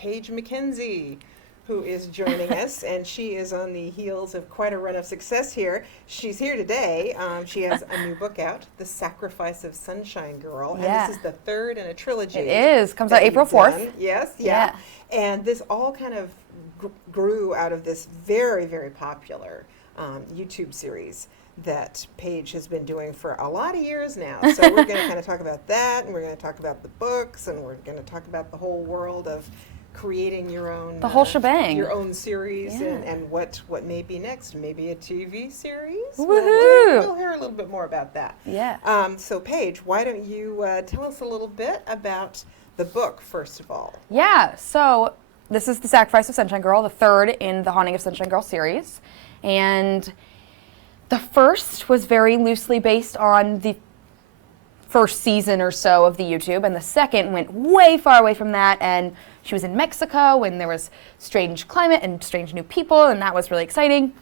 Paige McKenzie, who is joining us, and she is on the heels of quite a run of success here. She's here today. She has a new book out, The Sacrifice of Sunshine Girl, and this is the third in a trilogy. It is. Comes out April 4th. Yes, yeah. And this all kind of grew out of this very, very popular YouTube series that Paige has been doing for a lot of years now. So we're going to kind of talk about that, and we're going to talk about the books, and we're going to talk about the whole world of creating your own, the whole shebang, your own series, and what may be next. Maybe a TV series. Woohoo! We'll hear a little bit more about that. Yeah. So Paige, why don't you tell us a little bit about the book first of all? Yeah. So this is The Sacrifice of Sunshine Girl, the third in the Haunting of Sunshine Girl series, and the first was very loosely based on the first season or so of the YouTube, and the second went way far away from that, and she was in Mexico, and there was strange climate and strange new people, and that was really exciting.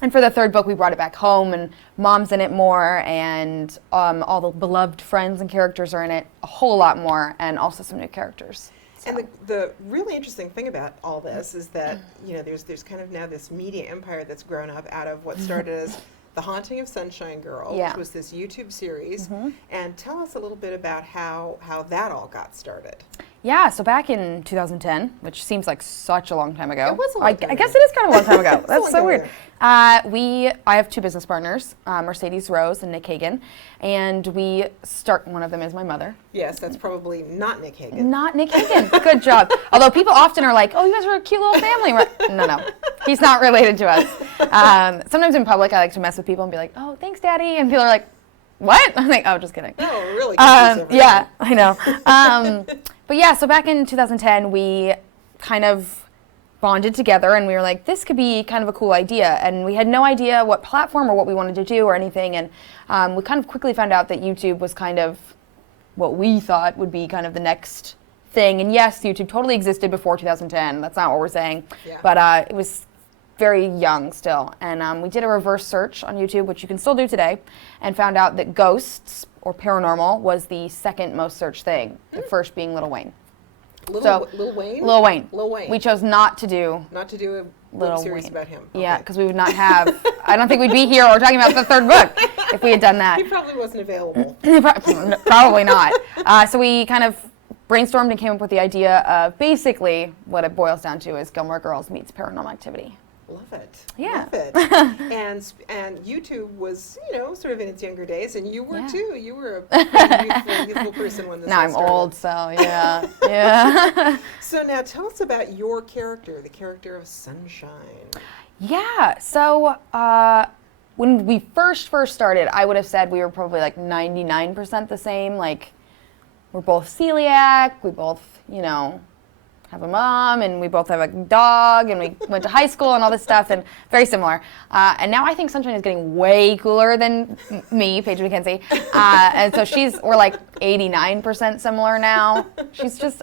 And for the third book, we brought it back home, and Mom's in it more, and all the beloved friends and characters are in it a whole lot more, and also some new characters. So. And the really interesting thing about all this is that, there's kind of now this media empire that's grown up out of what started as The Haunting of Sunshine Girl, which was this YouTube series. And tell us a little bit about how that all got started. Yeah, so back in 2010, which seems like such a long time ago. It was a long time I guess it is kind of a long time ago. That's so weird. Ago. I have two business partners, Mercedes Rose and Nick Hagan, and one of them is my mother. Yes, that's probably not Nick Hagan. Not Nick Hagan. Good job. Although people often are like, oh, you guys are a cute little family. No. He's not related to us. Sometimes in public, I like to mess with people and be like, oh, thanks, Daddy. And people are like, what? I'm like, oh, just kidding. Oh, really? Yeah, I know. But yeah, so back in 2010, we kind of bonded together, and we were like, this could be kind of a cool idea. And we had no idea what platform or what we wanted to do or anything. And we kind of quickly found out that YouTube was kind of what we thought would be kind of the next thing. And yes, YouTube totally existed before 2010. That's not what we're saying. Yeah. But it was very young still. And we did a reverse search on YouTube, which you can still do today, and found out that ghosts or paranormal was the second most searched thing, the first being Lil Wayne. Lil Wayne? Lil Wayne. Lil Wayne. We chose not to do a Lil series Wayne. about him. Yeah, because we would not have, I don't think we'd be here or talking about the third book if we had done that. He probably wasn't available. Probably not. So we kind of brainstormed and came up with the idea of basically what it boils down to is Gilmore Girls meets Paranormal Activity. Love it. Yeah. Love it. and YouTube was, sort of in its younger days, and you were too. You were a pretty youthful person when this Now I'm started. old, so yeah. Yeah. So now tell us about your character, the character of Sunshine. Yeah. So when we first started, I would have said we were probably like 99% the same. Like, we're both celiac. We both, have a mom, and we both have a dog, and we went to high school and all this stuff, and very similar. And now I think Sunshine is getting way cooler than me, Paige McKenzie. And so we're like 89% similar now.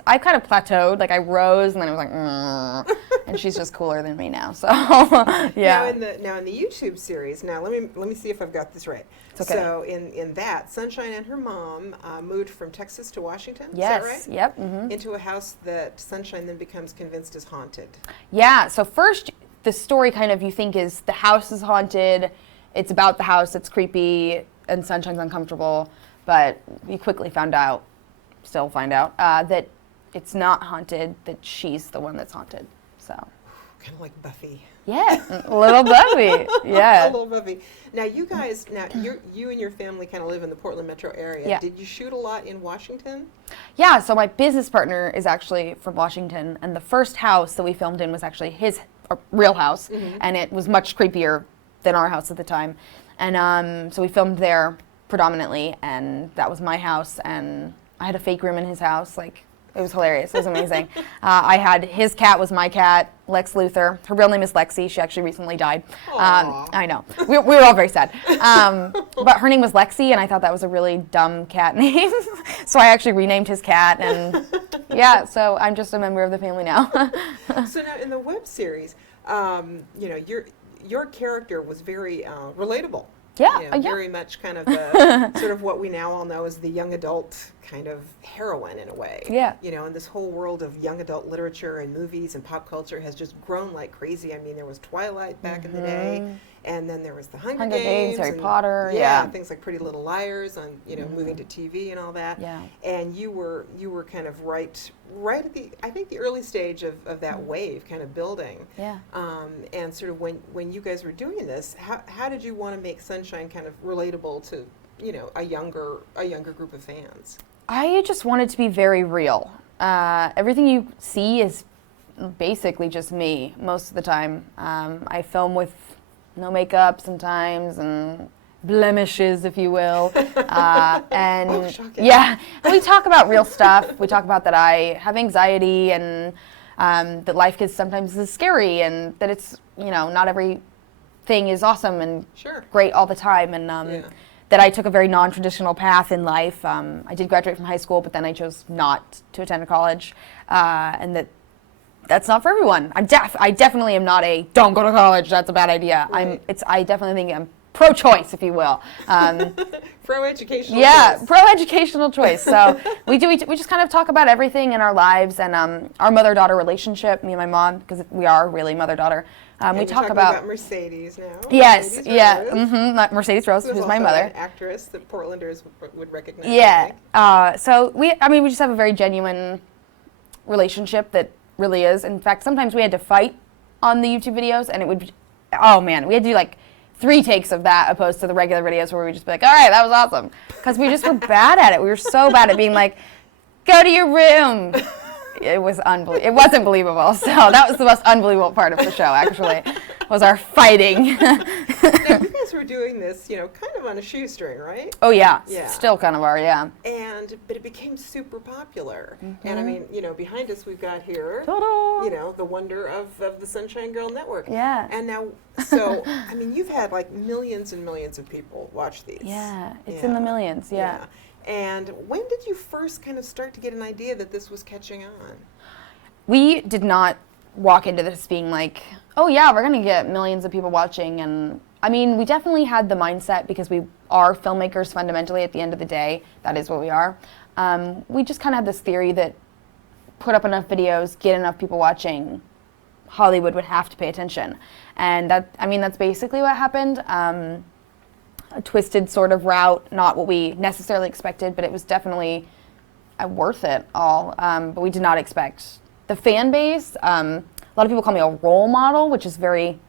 I kind of plateaued, like I rose, and then I was like, and she's just cooler than me now. So yeah. Now in the YouTube series, now let me see if I've got this right. It's okay. So in that, Sunshine and her mom moved from Texas to Washington. Yes. Is that right? Yep. Mm-hmm. Into a house that Sunshine then becomes convinced is haunted. Yeah. So first, the story kind of you think is the house is haunted. It's about the house. It's creepy, and Sunshine's uncomfortable. But we quickly find out that it's not haunted. That she's the one that's haunted. So. Kind of like Buffy. Yeah, a little Buffy. Yeah. A little Buffy. Now you guys, you and your family kind of live in the Portland metro area. Yeah. Did you shoot a lot in Washington? Yeah, so my business partner is actually from Washington, and the first house that we filmed in was actually his real house, and it was much creepier than our house at the time. And so we filmed there predominantly, and that was my house, and I had a fake room in his house, like, it was hilarious. It was amazing. His cat was my cat, Lex Luthor. Her real name is Lexi. She actually recently died. I know. We were all very sad. But her name was Lexi, and I thought that was a really dumb cat name. So I actually renamed his cat, and yeah, so I'm just a member of the family now. So now in the web series, your character was very relatable. Yeah, very much kind of the sort of what we now all know as the young adult kind of heroine in a way. Yeah. And this whole world of young adult literature and movies and pop culture has just grown like crazy. I mean, there was Twilight back in the day, and then there was the Hunger Games, Harry and, Potter, things like Pretty Little Liars on moving to TV and all that. Yeah. And you were kind of right at the early stage of that wave kind of building. Yeah. And sort of when you guys were doing this, how did you want to make Sunshine kind of relatable to a younger group of fans? I just wanted to be very real. Everything you see is basically just me most of the time. I film with no makeup sometimes and blemishes, if you will. And yeah, and we talk about real stuff. We talk about that I have anxiety and that life is sometimes scary and that it's, not everything is awesome and great all the time. And that I took a very non-traditional path in life. I did graduate from high school, but then I chose not to attend a college, and that's not for everyone. I definitely am not a don't go to college. That's a bad idea. Right. I definitely think I'm pro-choice, if you will. Pro-educational. Yeah, choice. pro-educational choice. So we just kind of talk about everything in our lives and our mother-daughter relationship. Me and my mom, because we are really mother-daughter. We talk about Mercedes now. Yes, Mercedes yeah, Rose. Mercedes Rose, who's my mother. An actress that Portlanders would recognize. Yeah. So we just have a very genuine relationship that really is. In fact, sometimes we had to fight on the YouTube videos, and we had to do like 3 takes of that opposed to the regular videos where we would just be like, all right, that was awesome. Because we just were bad at it. We were so bad at being like, go to your room. It was unbelievable. It wasn't believable. So that was the most unbelievable part of the show, actually, was our fighting. Now, you guys were doing this, kind of on a shoestring, right? Oh, yeah. Yeah. Still kind of are, yeah. But it became super popular. And I mean, behind us we've got here, Ta-da! the wonder of the Sunshine Girl Network. Yeah. And now, so, I mean, you've had like millions and millions of people watch these. Yeah, it's in the millions, yeah. And when did you first kind of start to get an idea that this was catching on? We did not walk into this being like, oh yeah, we're going to get millions of people watching. And I mean, we definitely had the mindset because we are filmmakers fundamentally at the end of the day. That is what we are. We just kind of had this theory that put up enough videos, get enough people watching, Hollywood would have to pay attention. And that's basically what happened. A twisted sort of route, not what we necessarily expected, but it was definitely worth it all. But we did not expect the fan base. A lot of people call me a role model, which is very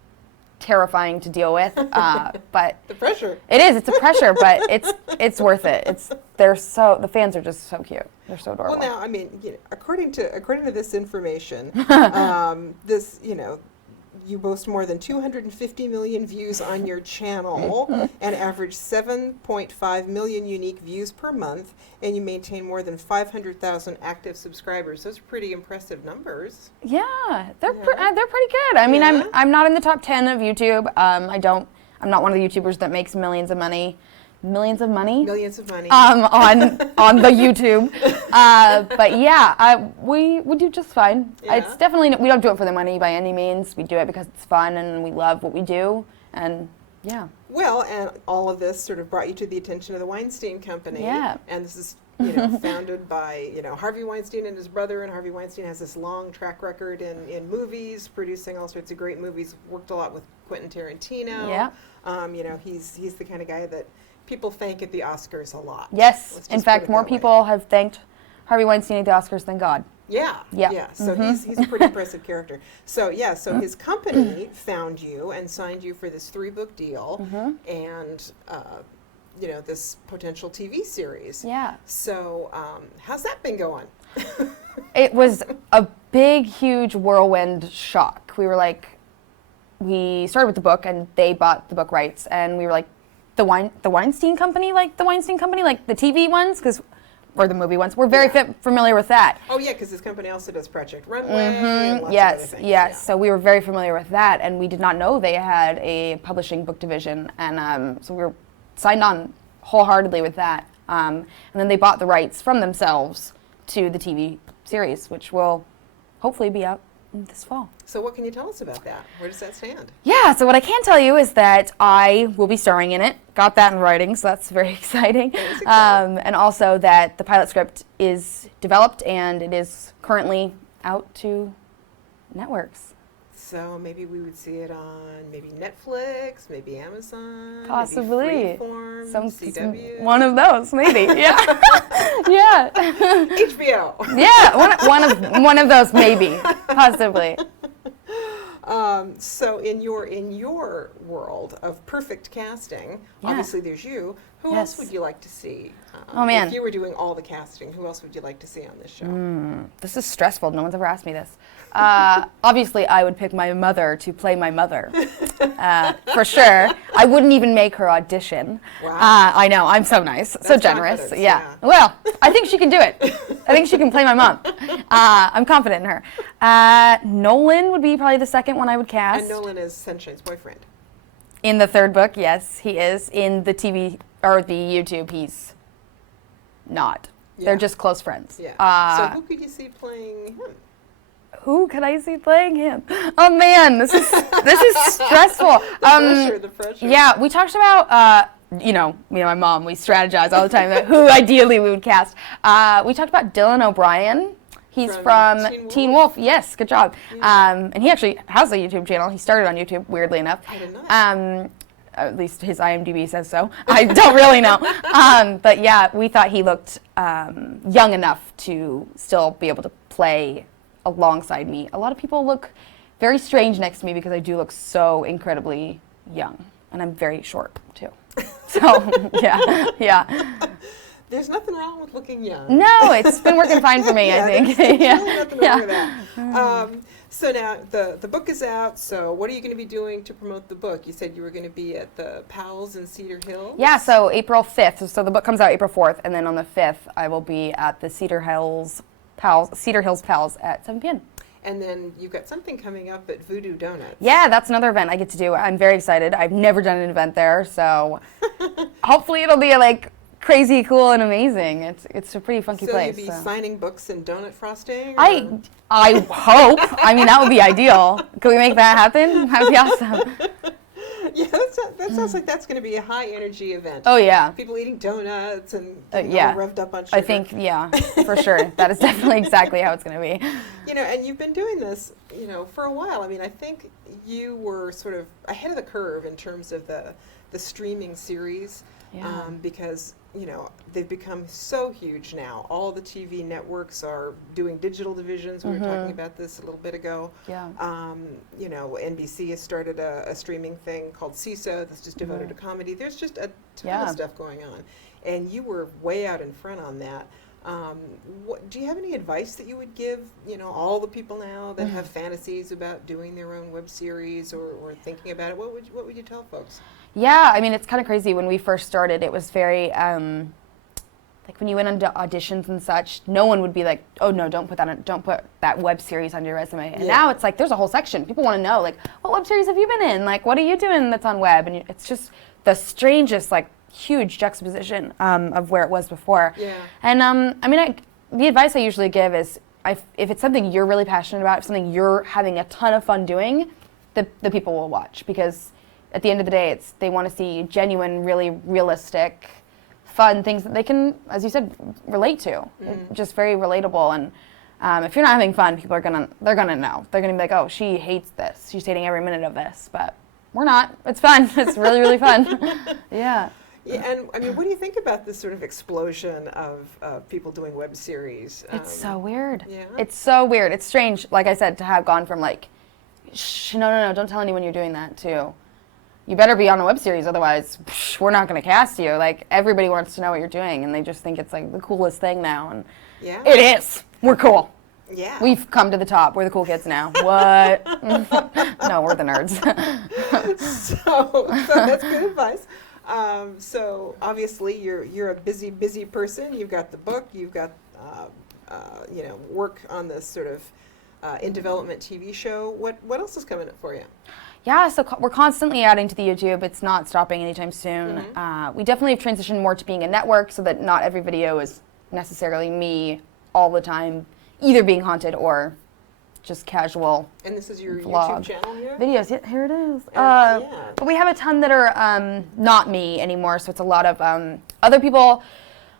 terrifying to deal with. But the pressure. It is. It's a pressure, but it's worth it. The fans are just so cute. They're so adorable. Well, now, I mean, according to this information, you boast more than 250 million views on your channel and average 7.5 million unique views per month, and you maintain more than 500,000 active subscribers. Those are pretty impressive numbers. Yeah, they're pretty good. I mean, I'm not in the top 10 of YouTube. I'm not one of the YouTubers that makes millions of money. Millions of money on the YouTube, but yeah, we do just fine. Yeah. It's definitely, we don't do it for the money by any means. We do it because it's fun and we love what we do, and yeah. Well, and all of this sort of brought you to the attention of the Weinstein Company. Yeah. And this is founded by Harvey Weinstein and his brother, and Harvey Weinstein has this long track record in movies, producing all sorts of great movies. Worked a lot with Quentin Tarantino. Yeah. He's the kind of guy that people thank at the Oscars a lot. Yes. In fact, more people have thanked Harvey Weinstein at the Oscars than God. Yeah. So he's a pretty impressive character. So his company found you and signed you for this 3-book deal and this potential TV series. Yeah. So how's that been going? It was a big, huge whirlwind shock. We started with the book and they bought the book rights, and we were like, the Weinstein Company, like the TV ones, or the movie ones. We're very familiar with that. Oh yeah, because this company also does Project Runway and lots yes, of other things. Yes. So we were very familiar with that, and we did not know they had a publishing book division, and so we were signed on wholeheartedly with that. And then they bought the rights from themselves to the TV series, which will hopefully be out this fall. So what can you tell us about that? Where does that stand? Yeah, so what I can tell you is that I will be starring in it. Got that in writing, so that's very exciting. That is exciting. And also that the pilot script is developed and it is currently out to networks. So maybe we would see it on maybe Netflix, maybe Amazon, Possibly. maybe Freeform, CW. One of those, maybe. Yeah. Yeah. HBO. Yeah, one of those, maybe, possibly. So in your world of perfect casting, obviously there's you. Who else would you like to see? Oh, man. If you were doing all the casting, who else would you like to see on this show? This is stressful. No one's ever asked me this. Obviously, I would pick my mother to play my mother, for sure. I wouldn't even make her audition. Wow. I know. I'm so nice, so generous. confidence, Yeah. yeah. Well, I think she can do it. I think she can play my mom. I'm confident in her. Nolan would be probably the second one I would cast. And Nolan is Sunshine's boyfriend. In the third book, yes, he is. In the TV or the YouTube, he's not. Yeah. They're just close friends. Yeah. So who could you see playing him? Who could I see playing him? Oh man, this is stressful. The pressure. Yeah, we talked about me and my mom. We strategize all the time about who ideally we would cast. We talked about Dylan O'Brien. He's from Teen Wolf. Yes, good job. Yeah. And he actually has a YouTube channel. He started on YouTube, weirdly enough. I didn't know that. At least his IMDb says so. I don't really know. But yeah, we thought he looked young enough to still be able to play alongside me. A lot of people look very strange next to me because I do look so incredibly young. And I'm very short, too. So, yeah. There's nothing wrong with looking young. No, it's been working fine for me, I think. There's really nothing wrong with that. So now the book is out. So what are you going to be doing to promote the book? You said you were going to be at the Pals in Cedar Hills. Yeah, so April 5th. So the book comes out April 4th, and then on the 5th, I will be at the Cedar Hills Pals at 7 p.m. And then you've got something coming up at Voodoo Donuts. Yeah, that's another event I get to do. I'm very excited. I've never done an event there, so hopefully it'll be like crazy cool and amazing. It's a pretty funky place. So you'll be signing books and donut frosting? I hope. I mean, that would be ideal. Could we make that happen? That would be awesome. Yeah, that sounds like that's going to be a high energy event. Oh yeah. People eating donuts and yeah. revved up on sugar. I think for sure. That is definitely exactly how it's going to be. And you've been doing this, for a while. I mean, I think you were sort of ahead of the curve in terms of the streaming series, because they've become so huge now. All the TV networks are doing digital divisions. We were talking about this a little bit ago. Yeah. NBC has started a streaming thing called CISO that's just devoted to comedy. There's just a ton of stuff going on, and you were way out in front on that. Do you have any advice that you would give, all the people now that have fantasies about doing their own web series or thinking about it? What would you tell folks? Yeah, I mean, it's kind of crazy. When we first started, it was very, like when you went into auditions and such, no one would be like, oh no, don't put that web series on your resume. And now it's like, there's a whole section. People want to know, like, what web series have you been in? Like, what are you doing that's on web? And it's just the strangest, like, huge juxtaposition of where it was before. Yeah. And the advice I usually give is, if it's something you're really passionate about, if something you're having a ton of fun doing, the people will watch, because at the end of the day, they want to see genuine, really realistic, fun things that they can, as you said, relate to. Just very relatable. And if you're not having fun, they're gonna know. They're gonna be like, oh, she hates this. She's hating every minute of this. But we're not. It's fun. It's really, really fun. Yeah. Yeah, and I mean, what do you think about this sort of explosion of people doing web series? It's so weird. Yeah. It's so weird. It's strange, like I said, to have gone from like, shh, no, don't tell anyone you're doing that, to, you better be on a web series, otherwise we're not going to cast you. Like, everybody wants to know what you're doing, and they just think it's like the coolest thing now. And it is. We're cool. Yeah. We've come to the top. We're the cool kids now. What? No, we're the nerds. So that's good advice. So obviously you're a busy person. You've got the book. You've got work on this sort of in development TV show. What else is coming up for you? Yeah, so we're constantly adding to the YouTube. It's not stopping anytime soon. We definitely have transitioned more to being a network, so that not every video is necessarily me all the time, either being haunted or just casual And this is your vlog YouTube channel here? videos. Yeah, here it is. Yeah. But we have a ton that are not me anymore, so it's a lot of other people,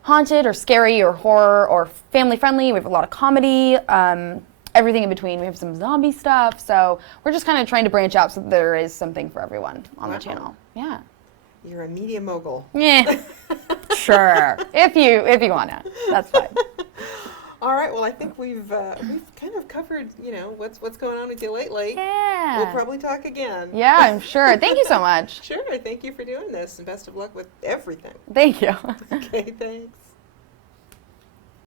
haunted or scary or horror or family friendly. We have a lot of comedy, everything in between. We have some zombie stuff, so we're just kind of trying to branch out so that there is something for everyone on the channel. Yeah. You're a media mogul. Yeah. Sure. If you wanna, that's fine. All right. Well, I think we've kind of covered, what's going on with you lately. Yeah. We'll probably talk again. Yeah, I'm sure. Thank you so much. Sure. Thank you for doing this, and best of luck with everything. Thank you. Okay. Thanks.